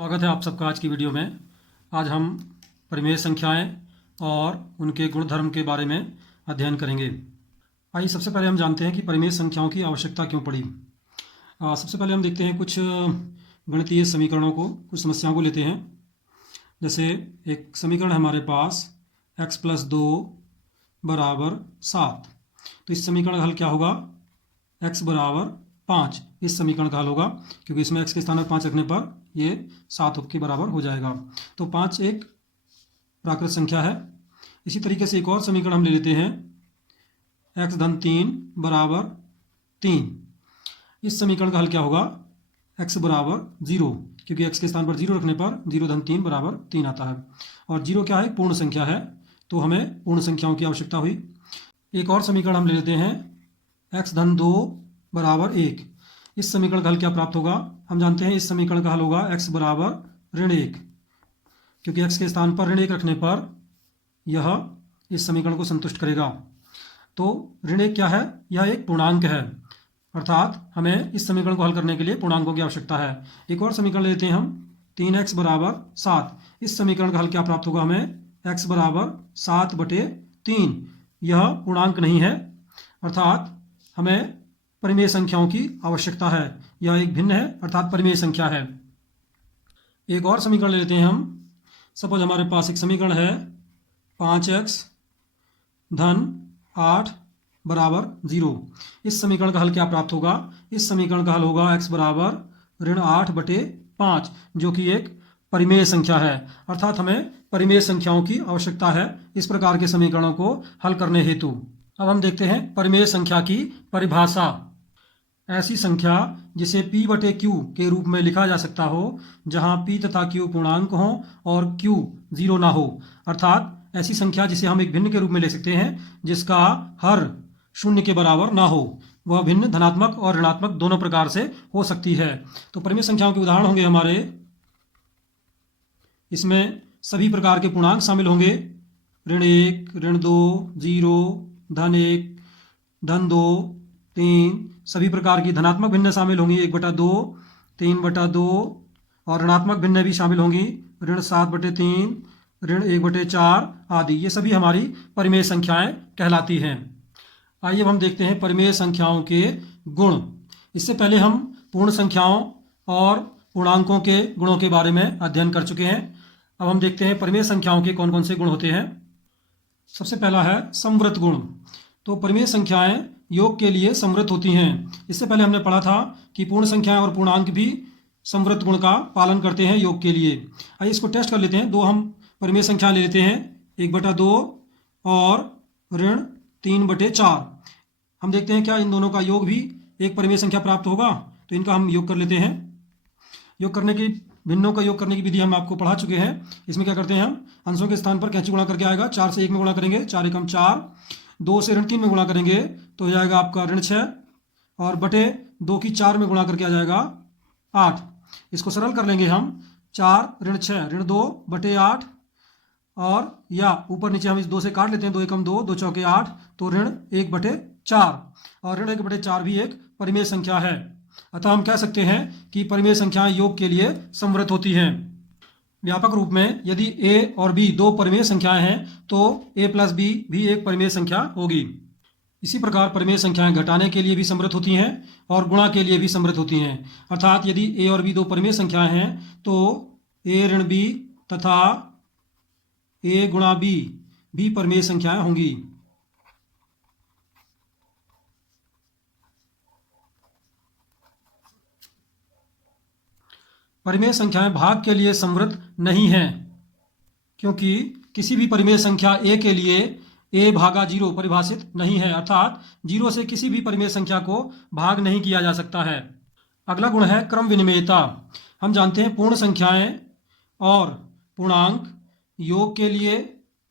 स्वागत है आप सबका आज की वीडियो में। आज हम परिमेय संख्याएं और उनके गुणधर्म के बारे में अध्ययन करेंगे। आइए सबसे पहले हम जानते हैं कि परिमेय संख्याओं की आवश्यकता क्यों पड़ी। सबसे पहले हम देखते हैं कुछ गणितीय समीकरणों को, कुछ समस्याओं को लेते हैं। जैसे एक समीकरण है हमारे पास x + 2 = 7। तो इस समीकरण का हल क्या होगा? x = 5 इस समीकरण का हल होगा, क्योंकि इसमें x के स्थान पर 5 रखने पर ये 7 के बराबर हो जाएगा। तो 5 एक प्राकृत संख्या है। इसी तरीके से एक और समीकरण हम ले लेते हैं x - 3 = 3। इस समीकरण का हल क्या होगा? x = 0, क्योंकि x के स्थान पर 0 रखने पर 0 - 3 = 3 आता है। और 0 क्या है? पूर्ण संख्या है, तो हमें पूर्ण संख्याओं की आवश्यकता हुई। एक और समीकरण हम ले लेते हैं x - 2 = 1। इस समीकरण का हल क्या प्राप्त होगा? हम जानते हैं इस समीकरण का हल होगा x = -1, क्योंकि x के स्थान पर -1 रखने पर यह इस समीकरण को संतुष्ट करेगा। तो -1 क्या है? यह एक पूर्णांक है, अर्थात हमें इस समीकरण को हल करने के लिए पूर्णांकों की आवश्यकता है। एक और समीकरण लेते हैं हम 3x = 7। इस समीकरण का हल क्या प्राप्त होगा हमें? x = 7/3। यह पूर्णांक नहीं है, अर्थात हमें परिमेय संख्याओं की आवश्यकता है। यह एक भिन्न है, अर्थात परिमेय संख्या है। एक और समीकरण ले लेते हैं हम। सपोज हमारे पास एक समीकरण है 5x - 8 = 0। इस समीकरण का हल क्या प्राप्त होगा? इस समीकरण का हल होगा x = -8/5, जो कि एक परिमेय संख्या है, अर्थात हमें परिमेय संख्याओं की आवश्यकता है इस प्रकार के समीकरणों को हल करने हेतु। अब हम देखते हैं परिमेय संख्या की परिभाषा। ऐसी संख्या जिसे p/q के रूप में लिखा जा सकता हो, जहां p तथा q पूर्णांक हो और q 0 ना हो, अर्थात ऐसी संख्या जिसे हम एक भिन्न के रूप में ले सकते हैं जिसका हर 0 के बराबर ना हो। वह भिन्न धनात्मक और ऋणात्मक दोनों प्रकार से हो सकती है। तो परिमेय संख्याओं के उदाहरण होंगे हमारे, इसमें सभी प्रकार के पूर्णांक शामिल होंगे। -1, -2, 0, -1, -2, 3। सभी प्रकार की धनात्मक भिन्न शामिल होंगी, 1/2, 3/2, और ऋणात्मक भिन्न भी शामिल होंगी, -7/3, -1/4 आदि। ये सभी हमारी परिमेय संख्याएं कहलाती हैं। आइए अब हम देखते हैं परिमेय संख्याओं के गुण। इससे पहले हम पूर्ण संख्याओं और पूर्णांकों के गुणों के बारे में अध्ययन कर चुके हैं। अब हम देखते हैं परिमेय संख्याओं के कौन कौन से गुण होते हैं। सबसे पहला है समवृत्त गुण। तो परिमेय संख्याएं योग के लिए समवृत्त होती हैं। इससे पहले हमने पढ़ा था कि पूर्ण संख्याएं और पूर्णांक भी समवृत्त गुण का पालन करते हैं योग के लिए। आइए इसको टेस्ट कर लेते हैं। दो हम परिमेय संख्या ले लेते हैं, 1/2 और -3/4। हम देखते हैं क्या इन दोनों का योग भी एक परिमेय संख्या प्राप्त होगा। तो इनका हम योग कर लेते हैं। योग करने की भिन्नों का योग करने की विधि हम आपको पढ़ा चुके हैं। इसमें क्या करते हैं हम अंशों के स्थान पर कैंची गुणा करके आएगा, 4 से 1 में गुणा करेंगे, 4 × 4। 2 से -3 में गुणा करेंगे तो हो जाएगा आपका -6, और बटे 2 की 4 में गुणा करके आ जाएगा 8। इसको सरल कर लेंगे हम, 4 - 6 -2/8, और या ऊपर नीचे हम इस 2 से काट लेते हैं, 2 × 2, 2 × 4 8, तो -1/4, और -1/4 भी एक परिमेय संख्या है। अतः हम कह सकते हैं कि परिमेय संख्याएं योग के लिए समवृत्त होती हैं। व्यापक रूप में यदि a और b दो परिमेय संख्याएं हैं तो a + b भी एक परिमेय संख्या होगी। इसी प्रकार परिमेय संख्याएं घटाने के लिए भी समवृत्त होती हैं और गुणा के लिए भी समवृत्त होती हैं। अर्थात यदि a और b दो परिमेय संख्याएं हैं तो a ऋण b तथा a गुणा b भी परिमेय संख्याएं होंगी। परिमेय संख्याएं भाग के लिए समवृत्त नहीं हैं, क्योंकि किसी भी परिमेय संख्या a के लिए a/0 परिभाषित नहीं है, अर्थात 0 से किसी भी परिमेय संख्या को भाग नहीं किया जा सकता है। अगला गुण है क्रम विनिमेयता। हम जानते हैं पूर्ण संख्याएं और पूर्णांक योग के लिए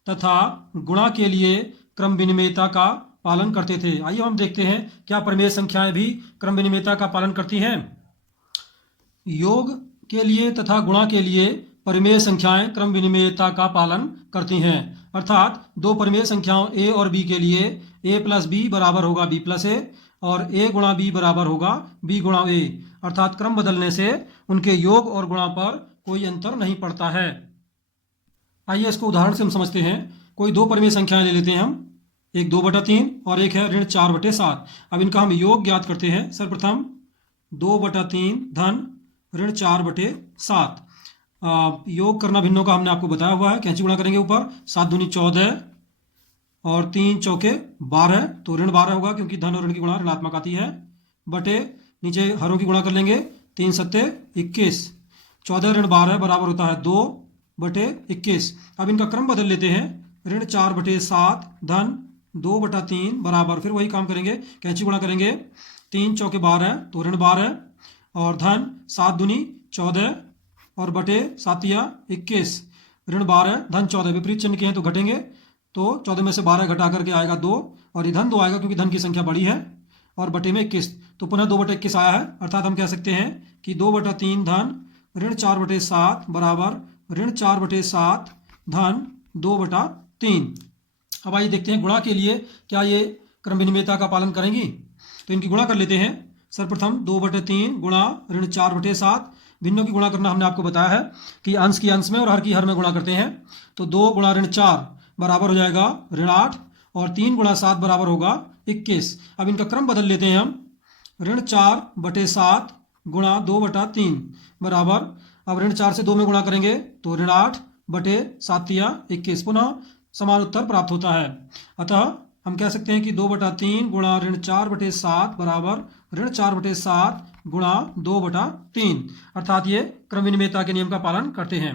तथा गुणा के लिए क्रम विनिमेयता का पालन करते थे। आइए हम देखते हैं क्या परिमेय संख्याएं भी क्रम विनिमेयता का पालन करती हैं। योग के लिए तथा गुणा के लिए परिमेय संख्याएं क्रम विनिमेयता का पालन करती हैं, अर्थात दो परिमेय संख्याओं a और b के लिए a + b बराबर होगा b + a, और a × b बराबर होगा b × a, अर्थात क्रम बदलने से उनके योग और गुणा पर कोई अंतर नहीं पड़ता है। आइए इसको उदाहरण से हम समझते हैं। कोई दो परिमेय संख्याएं ले लेते हैं हम, एक 2/3 और एक है ऋण 4/7। अब इनका हम योग ज्ञात करते हैं। सर्वप्रथम 2/3 धन ऋण 4/7। योग करना भिन्नों का हमने आपको बताया हुआ है। कैंची गुणा करेंगे ऊपर, 7 दूनी 14 और 3 चौके 12, तो ऋण 12 होगा क्योंकि धन और ऋण की गुणा ऋणात्मक आती है, बटे नीचे हरों की गुणा कर लेंगे, 3 सत्ते 21, 14 ऋण 12 बराबर होता है 2/21। अब इनका क्रम बदल लेते हैं। ऋण 4/7 धन 2/3 बराबर, फिर वही काम करेंगे, कैंची गुणा करेंगे, 3 चौके 12 तो ऋण 12 और धन 7 दूनी 14 और बटे 7 या 21, ऋण 12 धन 14, विपरीत चिन्ह के हैं तो घटेंगे, तो 14 में से 12 घटा करके आएगा 2 और ये धन 2 आएगा क्योंकि धन की संख्या बड़ी है, और बटे में 21, तो पुनः 2/21 आया है। अर्थात हम कह सकते हैं कि 2/3 धन ऋण 4/7 बराबर ऋण 4/7 धन 2/3। अब आइए देखते हैं गुणा के लिए क्या ये क्रम विनिमयता का पालन करेंगी। तो इनकी गुणा कर लेते हैं। सर्वप्रथम 2/3 गुणा ऋण 4/7। भिन्नों की गुणा करना हमने आपको बताया है कि अंश की अंश में और हर की हर में गुणा करते हैं। तो 2 गुणा ऋण 4 बराबर हो जाएगा ऋण 8 और 3 गुणा 7 बराबर होगा 21। अब इनका क्रम बदल लेते हैं हम। ऋण 4/7 गुणा 2/3 बराबर, अब ऋण 4 से 2 में गुणा करेंगे तो ऋण 8 बटे 7 या 21, पुनः समान उत्तर प्राप्त होता है। अतः हम कह सकते हैं कि 2/3 गुणा ऋण 4/7 बराबर ऋण 4/7 गुणा 2/3, अर्थात ये क्रम विनिमयता के नियम का पालन करते हैं।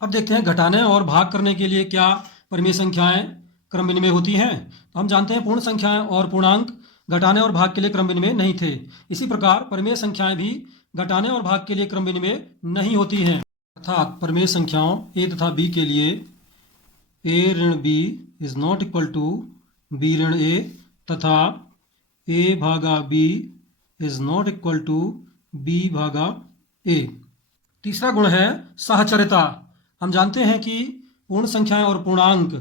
अब देखते हैं घटाने और भाग करने के लिए क्या परिमेय संख्याएं क्रम विनिमय होती हैं। तो हम जानते हैं पूर्ण संख्याएं और पूर्णांक घटाने और भाग के लिए क्रम विनिमय नहीं थे। इसी प्रकार परिमेय संख्याएं भी घटाने और भाग के लिए क्रम विनिमय नहीं होती हैं। अर्थात परिमेय संख्याओं a तथा b के लिए a ऋण b is not equal to b ऋण a तथा a भागा b is not equal to b भागा a। तीसरा गुण है साहचर्यता। हम जानते हैं कि पूर्ण संख्याएं और पूर्णांक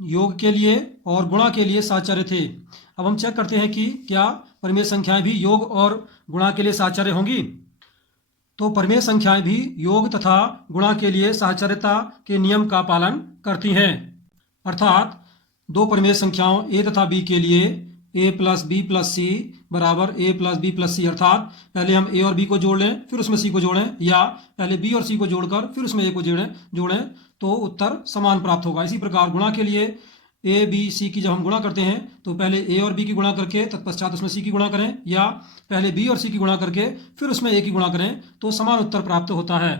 योग के लिए और गुणा के लिए साहचर्य थे। अब हम चेक करते हैं कि क्या परिमेय संख्याएं भी योग और गुणा के लिए साहचर्य होंगी। तो परिमेय संख्याएं भी योग तथा गुणा के लिए साहचर्यता के नियम का पालन करती हैं। अर्थात दो परिमेय संख्याओं a तथा b के लिए a प्लस बी प्लस सी बराबर a प्लस बी प्लस सी, अर्थात पहले हम a और b को जोड़ लें फिर उसमें c को जोड़ें, या पहले b और c को जोड़कर फिर उसमें a को जोड़ें तो उत्तर समान प्राप्त होगा। इसी प्रकार गुणा के लिए a b c की जब हम गुणा करते हैं तो पहले a और b की गुणा करके तत्पश्चात उसमें c की गुणा करें, या पहले b और c की गुणा करके फिर उसमें a की गुणा करें तो समान उत्तर प्राप्त होता है।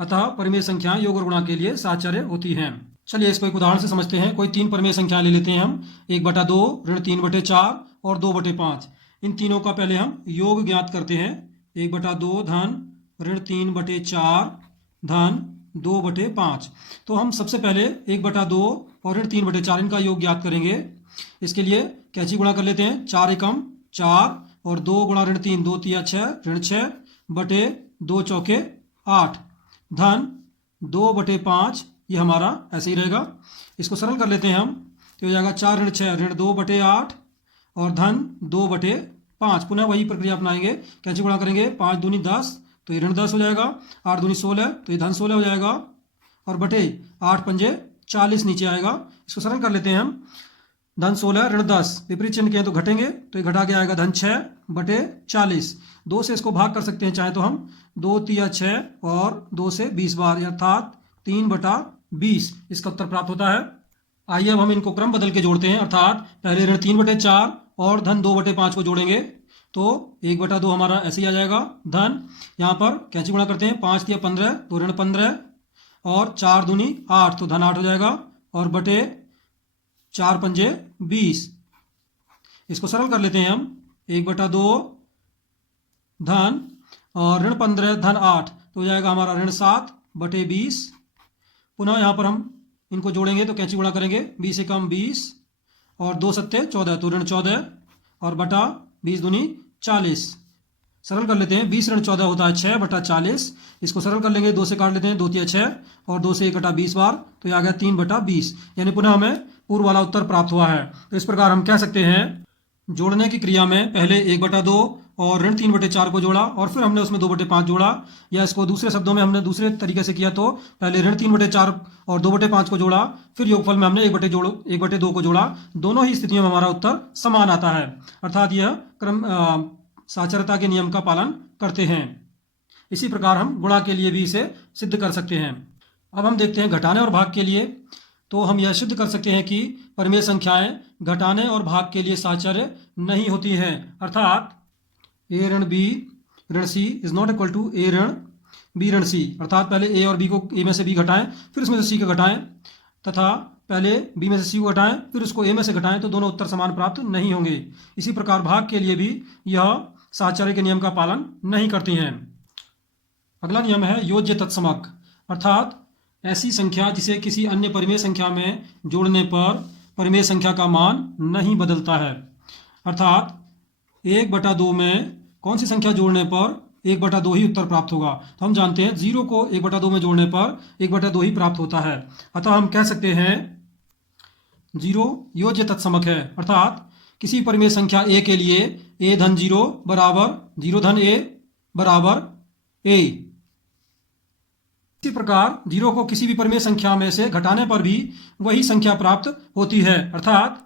अतः परिमेय संख्याएं योग और गुणा के लिए साहचर्य होती हैं। चलिए इसको एक उदाहरण से समझते हैं। कोई तीन परिमेय संख्याएं ले लेते हैं हम, 1/2 ऋण 3/4 और 2/5। इन तीनों का पहले हम योग ज्ञात करते हैं। 1/2 धन ऋण 3/4 धन 2/5। तो हम सबसे पहले 1/2 और ऋण 3/4 इनका योग ज्ञात करेंगे। इसके लिए कैंची गुणा कर लेते हैं, 4 एकम 4 और 2 गुणा ऋण 3 2 तिया 6 ऋण 6 बटे 2 चौके 8 धन 2/5। ये हमारा ऐसे ही रहेगा। इसको सरल कर लेते हैं हम, तो हो जाएगा 4 ऋण 6 ऋण 2/8 और धन 2/5। पुनः वही प्रक्रिया अपनाएंगे, कैंची गुणा करेंगे, 5 दूनी 10 तो ये ऋण 10 हो जाएगा, 8 दूनी 16 तो ये धन 16 हो जाएगा, और बटे 8 पंजे 40 नीचे आएगा। इसको सरल कर लेते हैं हम, धन 16 ऋण 10 विपरीत चिन्ह के हैं तो घटेंगे, तो ये घटा के आएगा धन 6 बटे 40। 2 से इसको भाग कर सकते हैं चाहे तो हम, 2 तिया 6 और 2 से 20 बार, अर्थात 3/20 इसका उत्तर प्राप्त होता है। आइए अब हम इनको क्रम बदल के जोड़ते हैं, अर्थात पहले ऋण 3/4 और धन 2/5 को जोड़ेंगे तो 1/2 हमारा ऐसे ही आ जाएगा। धन यहाँ पर कैंची गुणा करते हैं, 5 तिया 15 तो ऋण 15 और 4 दूनी 8 तो धन 8 हो जाएगा, और बटे 4 पंजे 20। इसको सरल कर लेते हैं हम, 1/2 धन और ऋण 15 धन 8 तो हो जाएगा हमारा ऋण 7 बटे 20। पुनः यहाँ पर हम इनको जोड़ेंगे तो कैंची गुणा करेंगे, 20 एकम 20 और 2 सत्ते 14 तो ऋण 14 और बटा 20 दूनी 40। सरल कर लेते हैं, 20 ऋण 14 होता है 6/40। इसको सरल कर लेंगे, 2 से काट लेते हैं, 2 तिया 6 और 2 से 1 घटा 20 बार तो ये आ गया 3/20, यानी पुनः हमें पूर्व वाला उत्तर प्राप्त हुआ है। तो इस प्रकार हम कह सकते हैं जोड़ने की क्रिया में पहले 1/2 और ऋण 3/4 को जोड़ा और फिर हमने उसमें 2/5 जोड़ा, या इसको दूसरे शब्दों में हमने दूसरे तरीके से किया तो पहले ऋण 3/4 और 2/5 को जोड़ा, फिर योगफल में हमने 1/2 को जोड़ा। दोनों ही स्थितियों में हमारा उत्तर समान आता है, अर्थात यह क्रम साक्षरता के नियम का पालन करते हैं। इसी प्रकार हम गुणा के लिए भी इसे सिद्ध कर सकते हैं। अब हम देखते हैं घटाने और भाग के लिए। तो हम यह सिद्ध कर सकते हैं कि परिमेय संख्याएं घटाने और भाग के लिए साचार्य नहीं होती हैं, अर्थात a ऋण b ऋण c is not equal to a ऋण b ऋण c, अर्थात पहले a और b को a में से b घटाएं, फिर उसमें से c को घटाएं, तथा पहले b में से c को घटाएं फिर उसको a में से घटाएं, तो दोनों उत्तर समान प्राप्त नहीं होंगे। इसी प्रकार भाग के लिए भी यह साचार्य के नियम का पालन नहीं करती हैं। अगला नियम है योज्य तत्समक, अर्थात ऐसी संख्या जिसे किसी अन्य परिमेय संख्या में जोड़ने पर परिमेय संख्या का मान नहीं बदलता है, अर्थात 1/2 में कौन सी संख्या जोड़ने पर 1/2 ही उत्तर प्राप्त होगा। तो हम जानते हैं 0 को 1/2 में जोड़ने पर 1/2 ही प्राप्त होता है, अतः हम कह सकते हैं 0 योज्य तत्समक है, अर्थात किसी परिमेय संख्या a के लिए a धन 0 बराबर 0 धन a बराबर a। इसी प्रकार 0 को किसी भी परिमेय संख्या में से घटाने पर भी वही संख्या प्राप्त होती है, अर्थात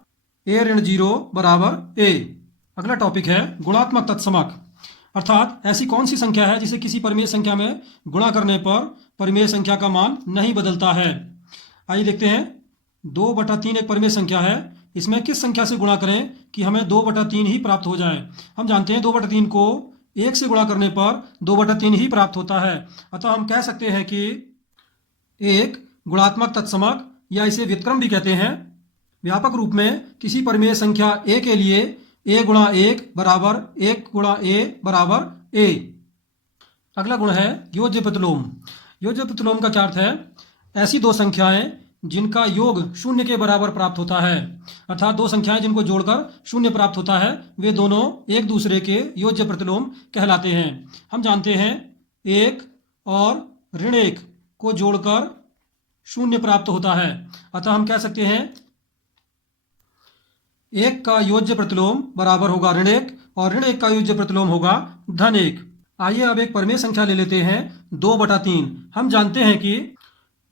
a ऋण 0 बराबर a। अगला टॉपिक है गुणात्मक तत्समक, अर्थात ऐसी कौन सी संख्या है जिसे किसी परिमेय संख्या में गुणा करने पर परिमेय संख्या का मान नहीं बदलता है। आइए देखते हैं। 2/3 एक परिमेय संख्या है, इसमें किस संख्या से गुणा करें कि हमें 2/3 ही प्राप्त हो जाए। हम जानते हैं 2/3 को 1 से गुणा करने पर 2/3 ही प्राप्त होता है, अतः हम कह सकते हैं कि एक गुणात्मक तत्समक या इसे व्युत्क्रम भी कहते हैं। व्यापक रूप में किसी परिमेय संख्या a के लिए a गुणा 1 बराबर 1 गुणा a बराबर a। अगला गुण है योज्य प्रतिलोम। योज्य प्रतिलोम का क्या अर्थ है? ऐसी दो संख्याएं जिनका योग 0 के बराबर प्राप्त होता है, अर्थात दो संख्याएं जिनको जोड़कर 0 प्राप्त होता है, वे दोनों एक दूसरे के योज्य प्रतिलोम कहलाते हैं। हम जानते हैं 1 और ऋण 1 को जोड़कर 0 प्राप्त होता है, अतः हम कह सकते हैं 1 का योज्य प्रतिलोम बराबर होगा ऋण 1 और ऋण 1 का योज्य प्रतिलोम होगा धन 1। आइए अब एक परिमेय संख्या ले लेते हैं 2/3। हम जानते हैं कि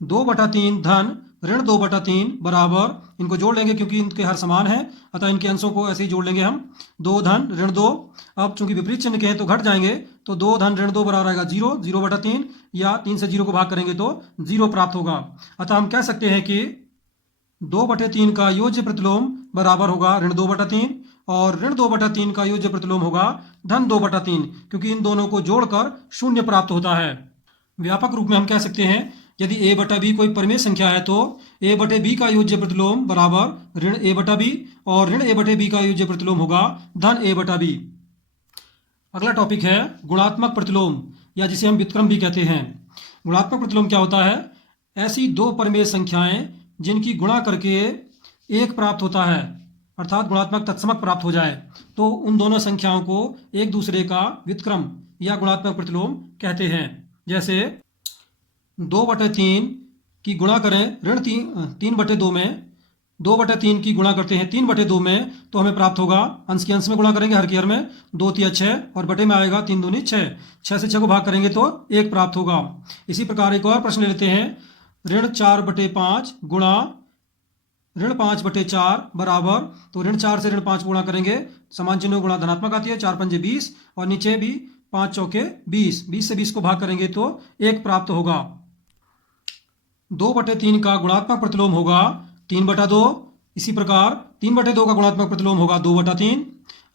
2/3 धन ऋण 2/3 बराबर, इनको जोड़ लेंगे क्योंकि इनके हर समान है, अतः इनके अंशों को ऐसे ही जोड़ लेंगे हम। 2 धन ऋण 2, अब चूंकि विपरीत चिन्ह के हैं तो घट जाएंगे, तो 2 धन ऋण 2 बराबर आएगा 0, 0/3, या 3 से 0 को भाग करेंगे तो 0 प्राप्त होगा। अतः हम कह सकते हैं कि 2/3 का योज्य प्रतिलोम बराबर होगा ऋण 2/3 और ऋण 2/3 का योज्य प्रतिलोम होगा धन 2/3, क्योंकि इन दोनों को जोड़कर 0 प्राप्त होता है। व्यापक रूप में हम कह सकते हैं यदि a/b कोई परिमेय संख्या है तो a/b का योज्य प्रतिलोम बराबर ऋण a/b और ऋण a/b का योज्य प्रतिलोम होगा धन a/b। अगला टॉपिक है गुणात्मक प्रतिलोम, या जिसे हम व्युत्क्रम भी कहते हैं। गुणात्मक प्रतिलोम क्या होता है? ऐसी दो परिमेय संख्याएं जिनकी गुणा करके 1 प्राप्त होता है, अर्थात गुणात्मक तत्समक प्राप्त हो जाए, तो उन दोनों संख्याओं को एक दूसरे का व्युत्क्रम या गुणात्मक प्रतिलोम कहते हैं। जैसे 2/3 की गुणा करें ऋण 3/2 में, 2/3 की गुणा करते हैं 3/2 में, तो हमें प्राप्त होगा, अंश के अंश में गुणा करेंगे हर की हर में, 2 × 6 और बटे में आएगा 3 दूनी 6, 6 से 6 को भाग करेंगे तो 1 प्राप्त होगा। इसी प्रकार एक और प्रश्न लेते हैं, ऋण 4/5 गुणा ऋण 5/4 बराबर, तो ऋण 4 से ऋण 5 गुणा करेंगे, समान चिन्ह गुणा धनात्मक आती है, 4 × 5 = 20 और नीचे भी 5 × 4 = 20, 20 से 20 को भाग करेंगे तो 1 प्राप्त होगा। 2/3 का गुणात्मक प्रतिलोम होगा 3/2, इसी प्रकार 3/2 का गुणात्मक प्रतिलोम होगा 2/3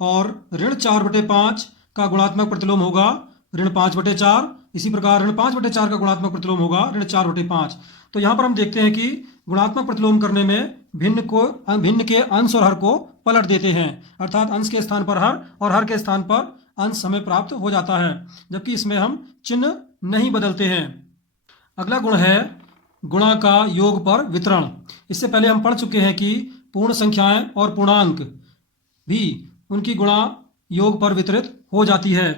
और ऋण 4/5 का गुणात्मक प्रतिलोम होगा ऋण 5/4, इसी प्रकार ऋण 5/4 का गुणात्मक प्रतिलोम होगा ऋण 4/5। तो यहाँ पर हम देखते हैं कि गुणात्मक प्रतिलोम करने में भिन्न के अंश और हर को पलट देते हैं, अर्थात अंश के स्थान पर हर और हर के स्थान पर अंश हमें प्राप्त हो जाता है, जबकि इसमें हम चिन्ह नहीं बदलते हैं। अगला गुण है गुणा का योग पर वितरण। इससे पहले हम पढ़ चुके हैं कि पूर्ण संख्याएं और पूर्णांक भी उनकी गुणा योग पर वितरित हो जाती है।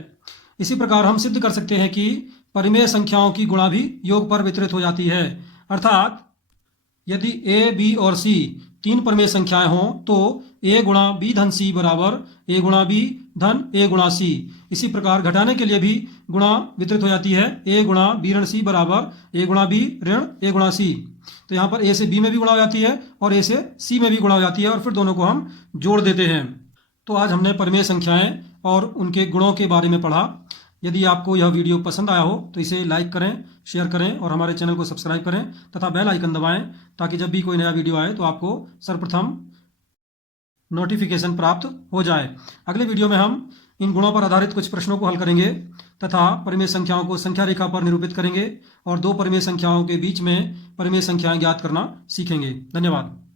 इसी प्रकार हम सिद्ध कर सकते हैं कि परिमेय संख्याओं की गुणा भी योग पर वितरित हो जाती है, अर्थात यदि a, b और c तीन परिमेय संख्याएं हों तो a गुणा b धन c बराबर a गुणा b धन a गुणा c। इसी प्रकार घटाने के लिए भी गुणा वितरित हो जाती है, a गुणा b ऋण c बराबर a गुणा b ऋण a गुणा c। तो यहाँ पर a से b में भी गुणा हो जाती है और a से c में भी गुणा हो जाती है और फिर दोनों को हम जोड़ देते हैं। तो आज हमने परिमेय संख्याएं और उनके गुणों के बारे में पढ़ा। यदि आपको यह वीडियो पसंद आया हो तो इसे लाइक करें, शेयर करें और हमारे चैनल को सब्सक्राइब करें तथा बेल आइकन दबाएं ताकि जब भी कोई नया वीडियो आए तो आपको सर्वप्रथम नोटिफिकेशन प्राप्त हो जाए। अगले वीडियो में हम इन गुणों पर आधारित कुछ प्रश्नों को हल करेंगे तथा परिमेय संख्याओं को संख्या रेखा पर निरूपित करेंगे और दो परिमेय संख्याओं के बीच में परिमेय संख्याएं ज्ञात करना सीखेंगे। धन्यवाद।